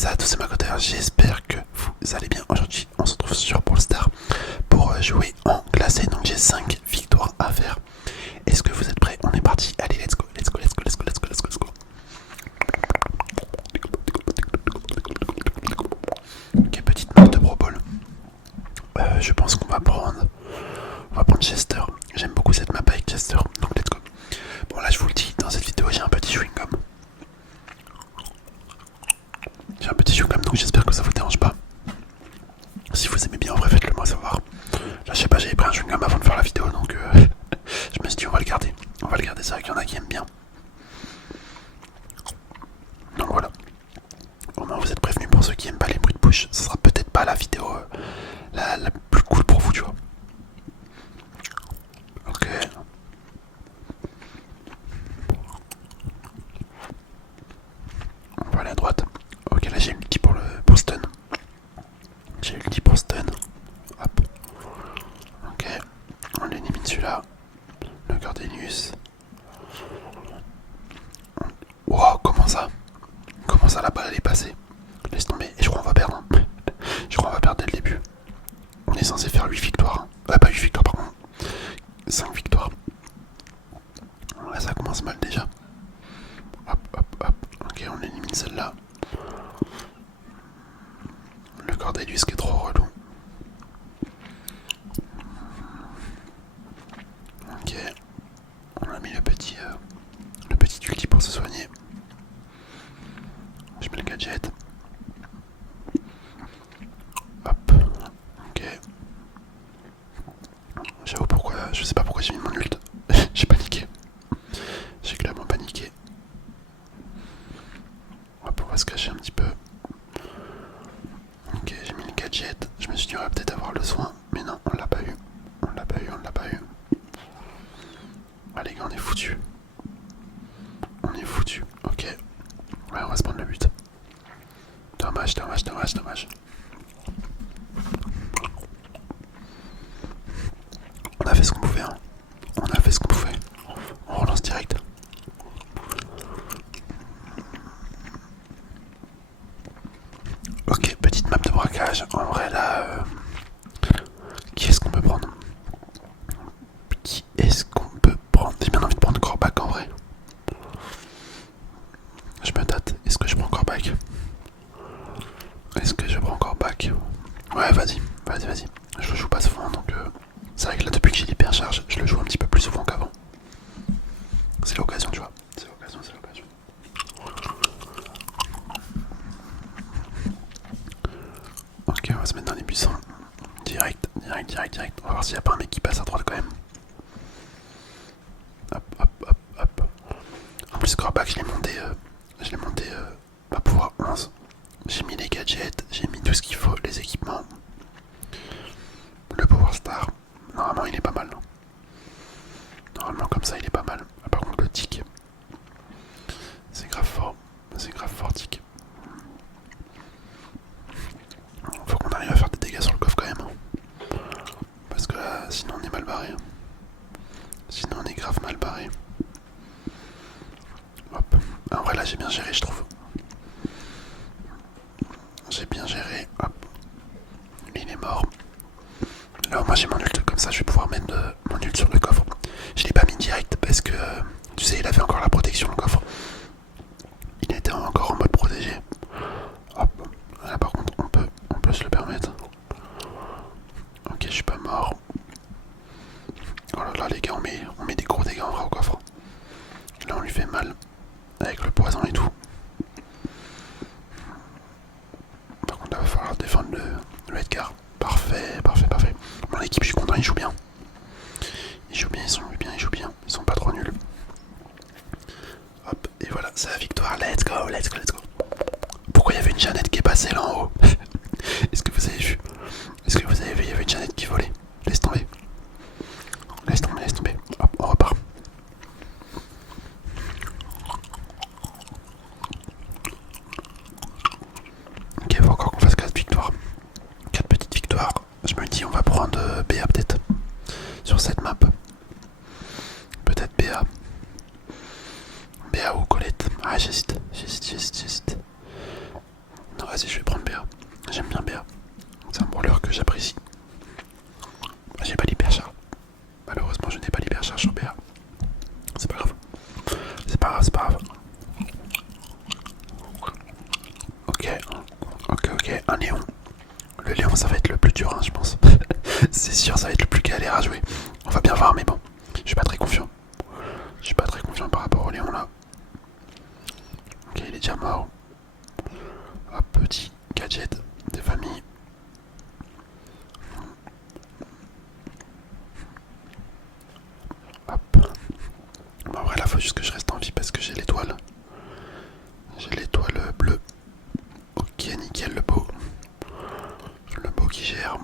ça à tous, c'est Makoter, j'espère que vous allez bien. Aujourd'hui, on se retrouve sur Brawl Stars pour jouer en classé. Donc j'ai 5 victoires à faire. Est-ce que vous êtes prêts? On est parti. Allez, let's go, let's go, let's go, let's go, let's go, let's go, let's go. Ok, petite map de Brawl Ball. Je pense qu'on va prendre... On va prendre Chester. J'aime beaucoup cette map avec Chester, donc let's go. Bon là je vous le dis, dans cette vidéo j'ai un petit chewing gum. J'ai un petit chewing gum, donc j'espère que ça vous dérange pas. Si vous aimez bien, en vrai, faites-le moi savoir. Là, je sais pas, j'avais pris un chewing gum avant de faire la vidéo, donc je me suis dit, on va le garder. On va le garder, c'est vrai qu'il y en a qui aiment bien. Donc voilà. Au moins, vous êtes prévenus pour ceux qui aiment pas les bruits de bouche. Ce sera peut-être pas la vidéo la plus cool pour vous, tu vois. Ok. On va aller à droite. Ok, là, j'ai l'ulti pour le stun. J'ai l'ulti pour stun. Hop. Ok. On élimine celui-là. Le Cordelius. Wow, comment ça? Comment ça, la balle elle est passée? Laisse tomber. Et je crois qu'on va perdre. Je crois qu'on va perdre dès le début. On est censé faire 8 victoires. Pas 8 victoires, pardon. 5 victoires. Là, ça commence mal déjà. Hop, hop, hop. Ok, on élimine celle-là. Le Cordelius qui est trop relou. Ok. On a mis le petit ulti pour se soigner. Je mets le gadget. Hop. Ok. J'avoue pourquoi. Je sais pas pourquoi j'ai mis mon ult. J'ai paniqué. J'ai clairement paniqué. Hop, on va se cacher un petit peu. Ok, j'ai mis le gadget. Je me suis dit on va peut-être avoir le soin. Mais non, on l'a pas eu. On l'a pas eu, on l'a pas eu. Ah les gars, on est foutus. On est foutus. Ok. Ouais, on va se prendre le but. Dommage, dommage, dommage, dommage. On a fait ce qu'on pouvait, hein. On a fait ce qu'on pouvait. On relance direct. Ok, petite map de braquage. En vrai là, qui est-ce qu'on peut prendre? Qui est-ce qu'on peut prendre? J'ai bien envie de prendre Corbac en vrai. Je me tâte. Est-ce que je prends Corbac? Est-ce que je prends Corbac? Ouais, vas-y, vas-y, vas-y. Je le joue pas souvent, donc c'est vrai que là depuis que j'ai l'hypercharge, je le joue un petit peu plus souvent qu'avant. C'est l'occasion, tu vois. C'est l'occasion, c'est l'occasion. Ok, on va se mettre dans les buissons. Direct, direct, direct, direct. On va voir s'il n'y a pas un mec qui passe à droite quand même. Hop, hop, hop, hop. En plus, Corbac, je l'ai monté à pouvoir 11. J'ai mis les gadgets, j'ai mis tout ce qu'il faut, les équipements. Le Power Star, normalement il est pas mal. Normalement comme ça il est pas mal. Par contre le tic, c'est grave fort tic. Faut qu'on arrive à faire des dégâts sur le coffre quand même. Parce que là, sinon on est mal barré. Sinon on est grave mal barré. Hop. En vrai là j'ai bien géré je trouve. J'ai bien géré. Hop. Lui il est mort. Là moi j'ai mon ult comme ça je vais pouvoir mettre mon ult sur le coffre. Je l'ai pas mis direct parce que tu sais il avait encore la protection le coffre. Il était encore en mode protégé. Hop. Là par contre on peut se le permettre. Ok je suis pas mort. Oh là là les gars on met des gros dégâts en vrai au coffre. Là on lui fait mal. Avec le poison et tout. Par contre là il va falloir défendre le Edgar. Parfait, parfait, parfait. Mon équipe je suis content, ils jouent bien. Ils jouent bien, ils jouent bien. Ils sont pas trop nuls. Hop, et voilà, c'est la victoire. Let's go, let's go, let's go. Pourquoi il y avait une Jeannette qui est passée là en haut? Est-ce que vous avez vu? Est-ce que vous avez vu? Il y avait une Jeannette qui volait. Laisse tomber. Laisse tomber, laisse tomber. Hop, on repart. Ok, il faut encore qu'on fasse 4 victoires. 4 petites victoires. Je me dis, on va prendre BA peut-être. Sur cette map. Peut-être BA. BA ou Colette. Ah, j'hésite. Vas-y, je vais prendre BA. J'aime bien BA. C'est un brawler que j'apprécie. J'ai pas l'hypercharge. Malheureusement, je n'ai pas l'hypercharge sur BA. C'est pas grave. C'est pas grave, c'est pas grave. Ok. Un Léon. Le Léon, ça va être le plus dur, hein, je pense. C'est sûr, ça va être le plus galère à jouer. On va bien voir, mais bon. Je suis pas très confiant. Je suis pas très confiant par rapport au Léon là. Ok, il est déjà mort. Hop, petit gadget des familles. Hop. Bon, en vrai, là, faut juste que je reste en vie parce que j'ai l'étoile. J'ai l'étoile bleue. Ok, nickel, le beau. Le beau qui gère.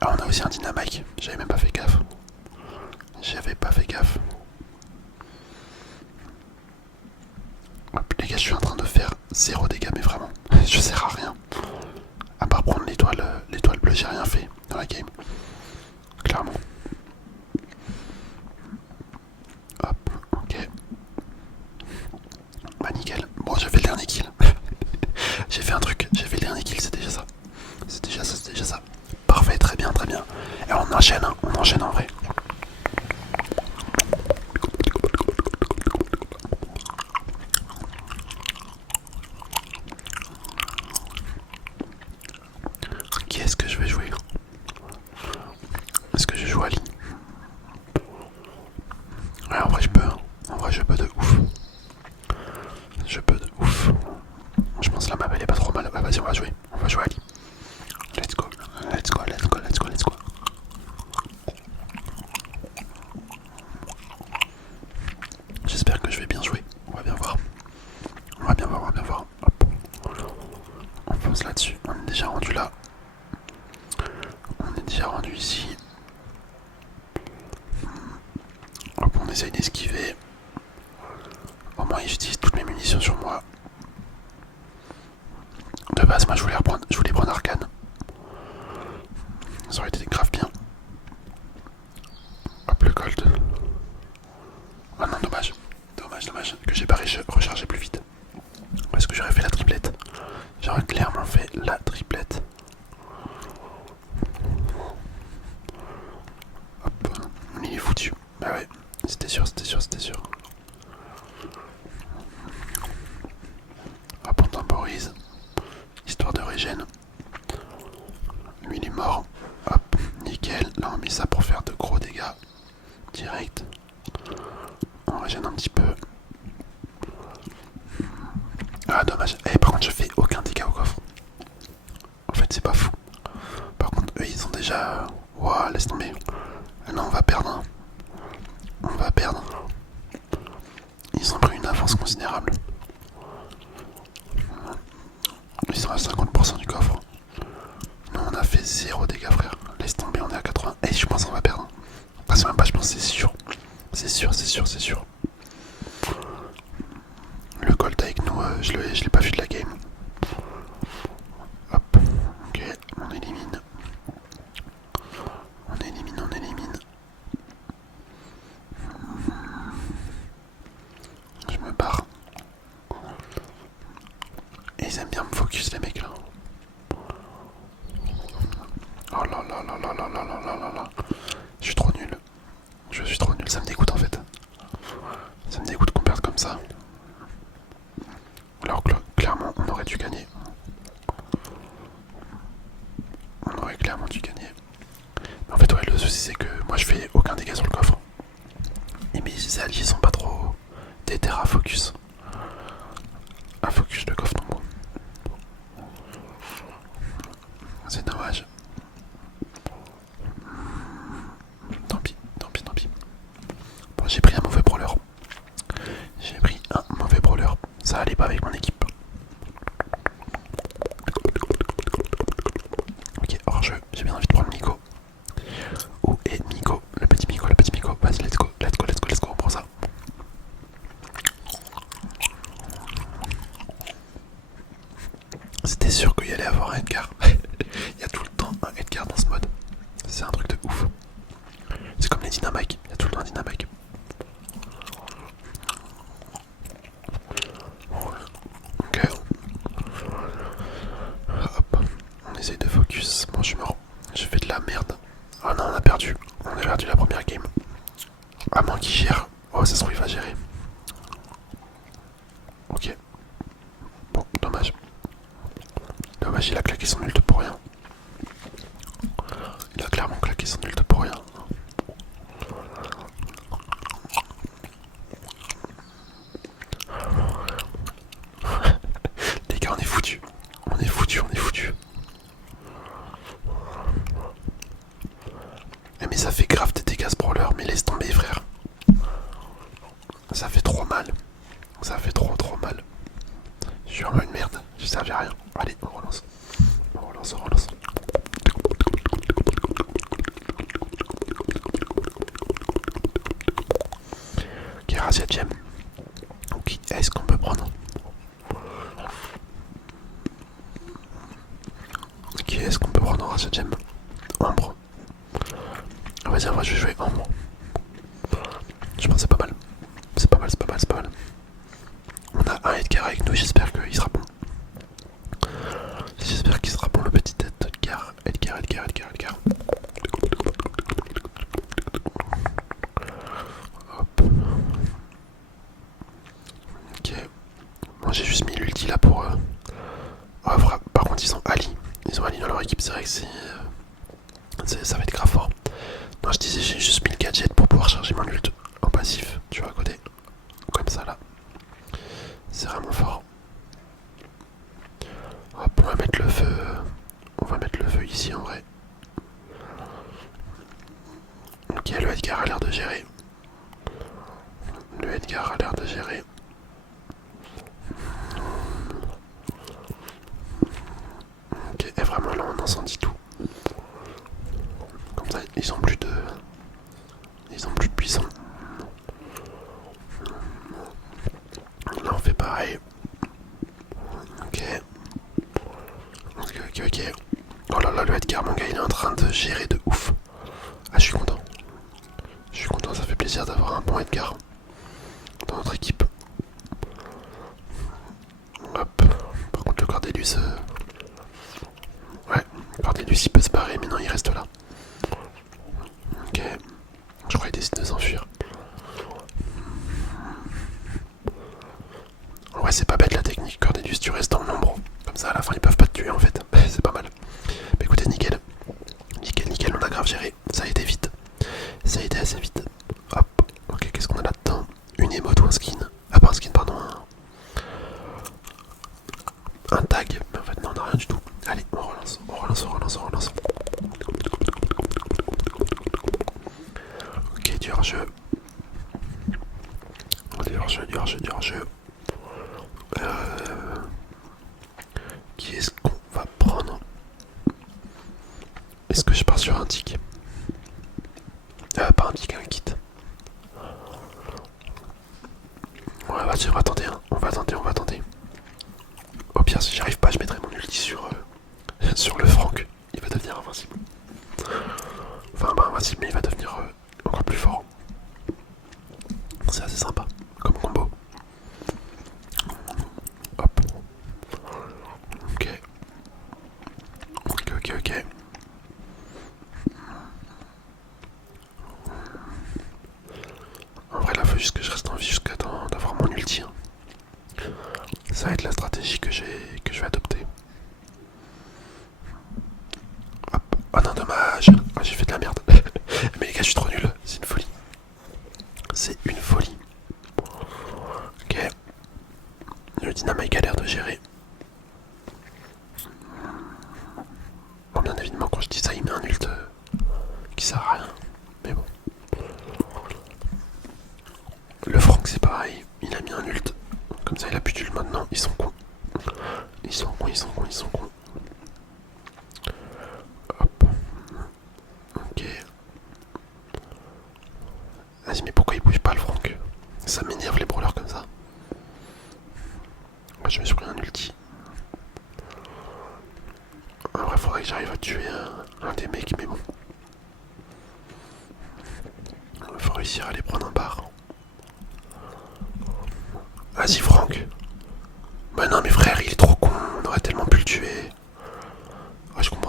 Ah, on a aussi un dynamite. J'avais même pas fait gaffe. J'avais pas fait gaffe. Hop, les gars, je suis en train de faire 0 dégâts, mais vraiment. Je sers à rien. À part prendre l'étoile bleue, j'ai rien fait dans la game. Clairement. Hop, ok. Bah nickel. Bon, j'ai fait le dernier kill. J'ai fait un truc, j'ai fait le dernier kill, c'est déjà ça. C'est déjà ça. Parfait, très bien, très bien. Et on enchaîne en vrai. Qui est-ce que je vais jouer? Est-ce que je joue Ali? Ouais, en vrai je peux. En vrai je peux de ouf. Je peux de ouf. Je pense que la map elle est pas trop mal. Ouais, vas-y, on va jouer. On va jouer Ali. Let's go. Let's go, let's go, let's go, let's go. J'espère que je vais bien jouer. On va bien voir. On va bien voir, on va bien voir. Hop. On fonce là-dessus. On est déjà rendu là. On est déjà rendu ici. Hop, on essaye d'esquiver. Au moins j'utilise toutes mes munitions sur moi. De base, moi je voulais prendre Arcane. Ça aurait été grave bien. Hop, le Colt. Ah non, dommage. Dommage que j'ai pas rechargé plus vite. Parce que j'aurais fait la triplette. J'aurais clairement fait la triplette. Hop, il est foutu. Bah ouais, c'était sûr. Hop, on temporise. Histoire de régène. Lui il est mort. Hop, nickel. Là on met ça pour faire de gros dégâts. Direct. On régène un petit peu. Ah dommage. Eh, par contre je fais aucun dégât au coffre. En fait c'est pas fou. Par contre eux ils sont déjà... Ouah, laisse tomber. Ah non, on va perdre. On va perdre. Ils ont pris une avance considérable. Ils sont à 50% du coffre. Nous on a fait 0 dégâts frère. Laisse tomber, on est à 80. Et je pense qu'on va perdre. Enfin c'est même pas, je pense c'est sûr. C'est sûr. Le Colt avec nous, je l'ai pas vu de la game. Hop, ok, on élimine. Je me barre. Et ils aiment bien me focus les mecs là. Oh là. Je suis trop nul. Ça me dégoûte en fait. Ça me dégoûte qu'on perde comme ça. Alors clairement on aurait dû gagner. On aurait clairement dû gagner. Mais en fait ouais, le souci c'est que moi je fais aucun dégât sur le coffre. Et mes alliés sont pas trop déter à focus. À focus le coffre non. C'est dommage. Tant pis. Bon, j'ai pris un mauvais brawler. Ça allait pas avec mon équipe. Ok, hors jeu, j'ai bien envie de prendre Miko. Où est Miko? Le petit Miko. Vas-y, let's go, on prend ça. C'était sûr qu'il y allait avoir un Edgar. Il y a tout le temps un Edgar dans ce mode. C'est un truc de ouf. C'est comme les dynamiques, il y a tout le temps un dynamique. Ok. essaye de focus. Bon, je suis mort. J'ai fait de la merde. Oh non, on a perdu. On a perdu la première game. À moins qu'il gère. Oh, ça se trouve, il va gérer. Ok. Bon, dommage. Dommage, il a claqué son ult pour rien. Il a clairement claqué son ult pour rien. Les gars, on est foutus. On est foutus, on est foutus. Mais ça fait grave des dégâts ce brawler, mais laisse tomber frère. Ça fait trop mal. Ça fait trop mal. Je suis vraiment une merde. Je servais à rien. Allez, on relance. On relance, on relance. Ok, Razia Gem. Ok, est-ce qu'on peut prendre? Ok, est-ce qu'on peut prendre Razia Gem? Ombre. Ah, vas-y, moi je vais jouer Ombre. Je pense que c'est pas mal. C'est pas mal, c'est pas mal, c'est pas mal. On a un Edgar avec nous, j'espère qu'il sera bon. J'espère qu'il sera bon le petit Edgar. Edgar. Hop. Ok. Moi j'ai juste mis l'ulti là pour... Oh, par contre ils ont Ali. Ils ont Ali dans leur équipe, c'est vrai que ça va être grave fort. Non, je disais j'ai juste mis le gadget pour pouvoir charger mon ult en passif, tu vois, à côté. Comme ça là. C'est vraiment fort. Hop, on va mettre le feu. On va mettre le feu ici en vrai. Ok, le Edgar a l'air de gérer. Le Edgar a l'air de gérer. Ok, et vraiment là on incendie tout. Comme ça, ils ont plus de puissance. Là on fait pareil. Ok. Oh là là, le Edgar, mon gars, il est en train de gérer de ouf. Ah, je suis content. Je suis content, ça fait plaisir d'avoir un bon Edgar dans notre équipe. Hop. Par contre, le Cordelius... Ouais, le Cordelius il peut se barrer, mais non, il reste là. Ok. Je crois qu'il décide de s'enfuir. Ouais, c'est pas bête la technique, Cordelius, tu restes dans l'ombre. Comme ça, à la fin, ils peuvent pas te tuer en fait. C'est pas mal. Mais écoutez, nickel. Nickel, on a grave géré. Ça a été vite. Ça a été assez vite. Hop. Ok, qu'est-ce qu'on a là-dedans? Une emote ou un skin? Ah, pas un skin, pardon. Un tag. Mais en fait, non, on a rien du tout. Allez, on relance. Ok, du hors-jeu. Du hors-jeu. Qui est-ce qu'on va prendre? Est-ce que je pars sur un tic? Pas un tic, un kit. Ouais, vas-y, on va tenter. On va tenter. Au pire, si j'arrive pas, je mettrai mon ulti sur le Franck. Il va devenir invincible. Enfin, pas invincible, mais il va devenir encore plus fort. C'est assez sympa comme combo. Hop. Ok. En vrai, là, faut juste que je reste en vie jusqu'à temps d'avoir mon ulti. Ça va être la stratégie que je vais adopter. Hop. Oh non, dommage. Oh, j'ai fait de la merde. Mais les gars, je suis trop nul. C'est une folie. C'est une folie. Ok. Le dynamite a l'air de gérer. Bon, bien évidemment, quand je dis ça, il met un ult qui sert à rien. Mais bon. Le Franck, c'est pareil. Il a mis un ult. Comme ça, il a plus d'ult maintenant. Ils sont cons. Ils sont cons. Hop. Ok. Vas-y, mais pourquoi il bouge pas le Franck? Ça m'énerve les brawlers comme ça. Moi, je me suis pris un ulti. En vrai, faudrait que j'arrive à tuer un des mecs, mais bon. Faut réussir à aller prendre un bar. Vas-y, Franck. Bah non, mais frère, il est trop con. On aurait tellement pu le tuer. Ouais, je comprends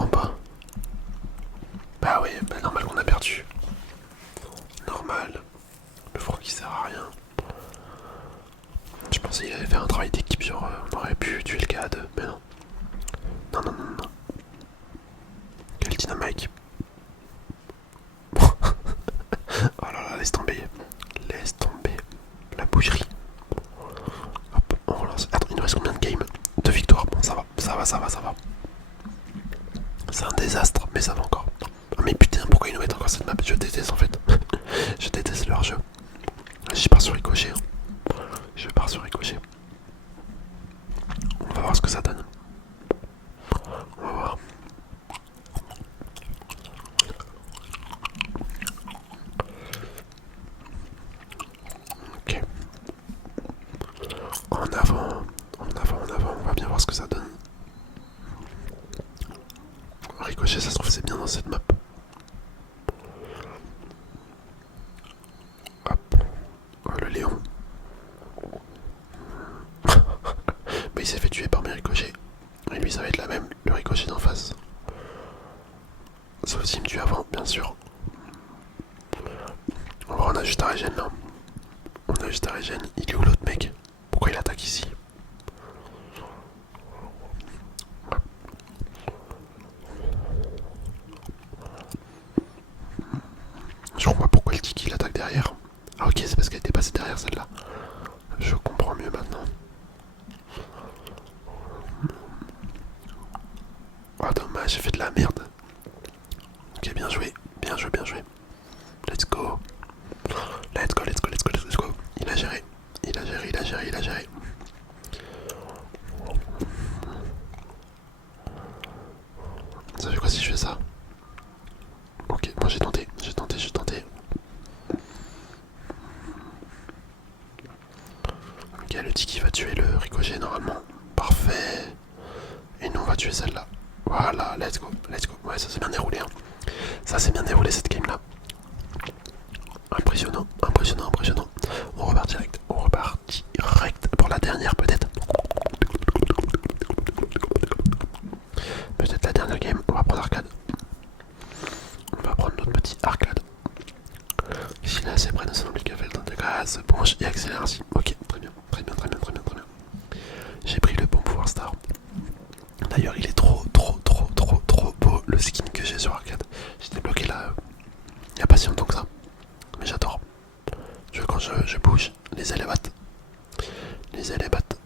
ça va, ça va, ça va, ça va. C'est un désastre, mais ça va encore. Oh, mais putain, pourquoi ils nous mettent encore cette map? Je déteste en fait. Je déteste leur jeu. J'y pars sur Ricochet. Je pars sur Ricochet. On va voir ce que ça donne. On va voir. Ok. En avant, en avant, en avant. On va bien voir ce que ça donne. Ricochet, ça se trouve, c'est bien dans cette map. Hop. Oh, le Léon. Mais il s'est fait tuer par mes ricochets. Et lui, ça va être la même, le ricochet d'en face. Sauf s'il me tue avant, bien sûr. On a juste à régène là. On a juste à régène. Il est où l'autre mec? Pourquoi il attaque ici? Je comprends pas pourquoi le tiki il attaque derrière. Ah ok, c'est parce qu'elle était passée derrière celle-là. Je comprends mieux maintenant. Oh dommage, j'ai fait de la merde. Ok, bien joué, bien joué, bien joué. Let's go. Let's go, let's go, let's go, let's go. Il a géré, il a géré, il a géré, il a géré. Ça fait quoi si je fais ça? Ok, moi j'ai tenté, j'ai tenté, j'ai tenté. Ok, le tiki va tuer le ricochet normalement. Parfait. Et nous on va tuer celle-là. Voilà, let's go, let's go. Ouais, ça s'est bien déroulé. Hein. Ça s'est bien déroulé cette game là. Impressionnant, impressionnant, impressionnant. On repart direct pour la dernière peut-être. Peut-être la dernière game, on va prendre arcade. On va prendre notre petit arcade. Ici là c'est près de son oblique avec de grâce, branche et accélération. Ok, très bien, très bien, très bien, très bien, très bien. J'ai pris le bon pouvoir star. D'ailleurs il est trop beau le skin que j'ai sur arcade. J'ai débloqué là il n'y a pas si longtemps que ça. Mais j'adore. Tu vois quand je bouge, les ailes battent. Les ailes battent.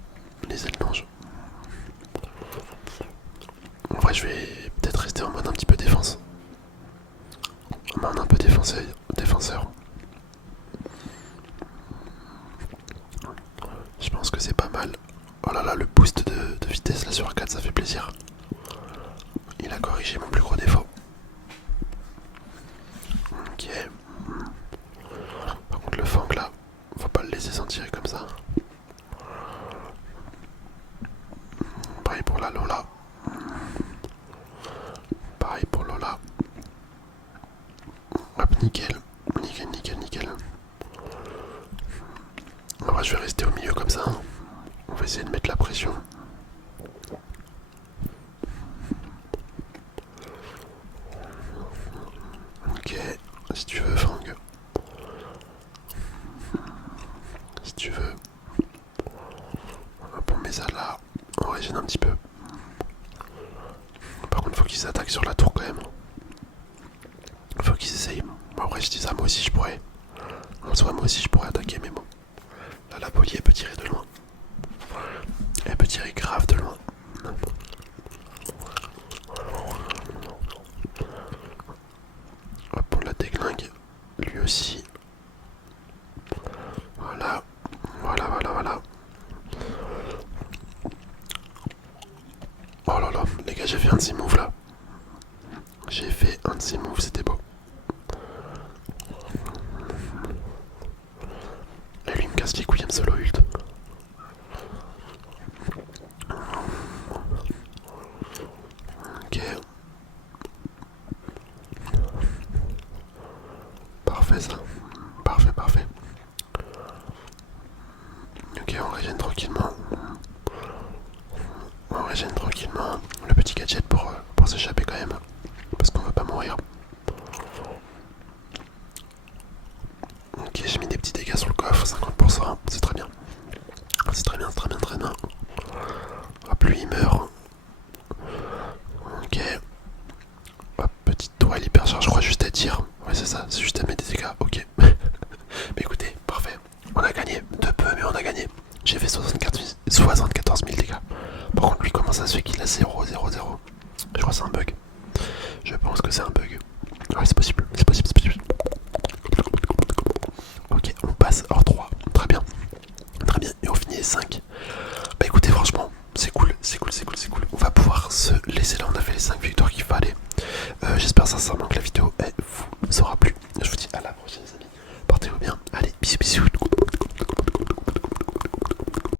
Les ailes longent. En vrai je vais peut-être rester en mode un petit peu défense. En mode un peu défenseur. Je pense que c'est pas mal. Oh là là, le boost de vitesse là sur arcade, ça fait plaisir. Il a corrigé mon plus gros défaut. Ok. Par contre le fang là, faut pas le laisser s'en tirer comme ça. Pareil pour la Lola. Pareil pour Lola. Hop, nickel. Nickel, nickel, nickel. En vrai je vais rester au milieu comme ça. On va essayer de mettre la pression. Ok, si tu veux Fang. Si tu veux. Hop, on met ça là. On régène un petit peu. Par contre faut qu'ils attaquent sur la tour quand même. Faut qu'ils essayent. Bon, après je dis ça, moi aussi je pourrais. En soi moi aussi je pourrais attaquer mais bon. Là la poly elle peut tirer de loin. Elle peut tirer grave de loin. Hop, on la déglingue. Lui aussi. Voilà. Voilà, voilà, voilà. Oh là là, les gars, j'ai fait un de ces moves là. J'ai fait un de ces moves, c'était beau. Et lui, il me casse les couilles, il me solo ult. Ok. Parfait ça. Parfait, parfait. Ok, on régène tranquillement. On régène tranquillement. Le petit gadget pour s'échapper quand même. Parce qu'on veut pas mourir. Ok, j'ai mis des petits dégâts sur le coffre, 50%, c'est très bien. C'est très bien, c'est très bien, très bien. Hop, lui il meurt. Ok. Hop, petite toile hypercharge, je crois juste à tir. Ouais, c'est ça, c'est juste à mettre des dégâts, ok. Mais écoutez, parfait. On a gagné, de peu, mais on a gagné. J'ai fait 74 000 dégâts. Par contre, Mais comment ça se fait qu'il a 0, 0, 0? Je crois que c'est un bug. Je pense que c'est un bug. Ouais, c'est possible, c'est possible, c'est possible. Ok, on passe hors 3. Très bien. Très bien. Et on finit les 5. Bah écoutez, franchement, c'est cool, c'est cool, c'est cool, c'est cool. On va pouvoir se laisser là. On a fait les 5 victoires qu'il fallait. J'espère sincèrement que la vidéo vous aura plu.